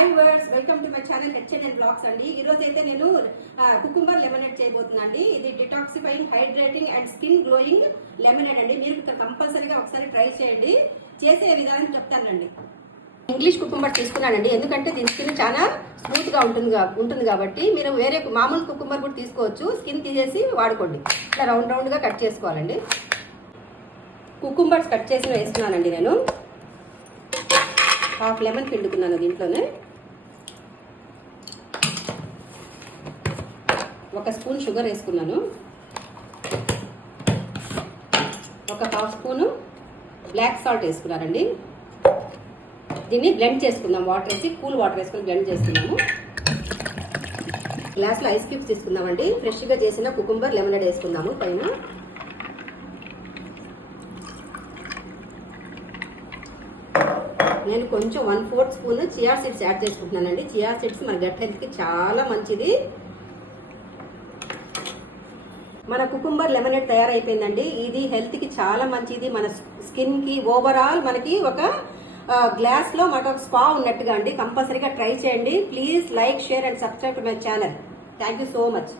Hi words, welcome to my channel HNN blogs అండి. ఈ రోజు అయితే నేను కుకుంబర్ లెమనేడ్ చేయబోతున్నా అండి. ఇది detoxifying, hydrating and skin glowing lemonade అండి. మీరు కంపల్సరీగా ఒకసారి ట్రై చేయండి. చేసే విధానం చెప్తానండి. ఇంగ్లీష్ కుకుంబర్ తీసుకున్నానండి, ఎందుకంటే దీని స్కిన్ చాలా స్మూత్ గా ఉంటుంది కాబట్టి మీరు వేరే మామూలు కుకుంబర్ కూడా తీసుకోవచ్చు. స్కిన్ తీసేసి వాడుకోండి. ఇట్లా రౌండ్ రౌండ్ గా కట్ చేసుకోవాలండి. కుకుంబర్స్ కట్ చేసి వేస్తున్నానండి. నేను హాఫ్ లెమన్ పిండుకున్నాను. దీంట్లోనే ఒక స్పూన్ షుగర్ వేసుకున్నాను. ఒక హాఫ్ స్పూను బ్లాక్ సాల్ట్ వేసుకున్నానండి. దీన్ని బ్లెండ్ చేసుకుందాం. వాటర్ వేసి, కూల్ వాటర్ వేసుకొని బ్లెండ్ చేసుకున్నాము. గ్లాస్లో ఐస్ క్యూబ్స్ తీసుకుందామండి. ఫ్రెష్గా చేసిన కుకుంబర్ లెమనేడ్ వేసుకుందాము పైన. నేను కొంచెం 1/4 స్పూన్ చియా సీడ్స్ యాడ్ చేసుకుంటున్నానండి. చియా సీడ్స్ మన గట్ హెల్త్కి చాలా మంచిది. మన కుకుంబర్ లెమనేడ్ తయారైపోయిందండి. ఇది హెల్త్కి చాలా మంచిది. మన స్కిన్కి ఓవరాల్ మనకి ఒక గ్లాస్లో మనకు ఒక స్పా ఉన్నట్టుగా అండి. కంపల్సరీగా ట్రై చేయండి. Please like, share and subscribe to my channel. Thank you so much.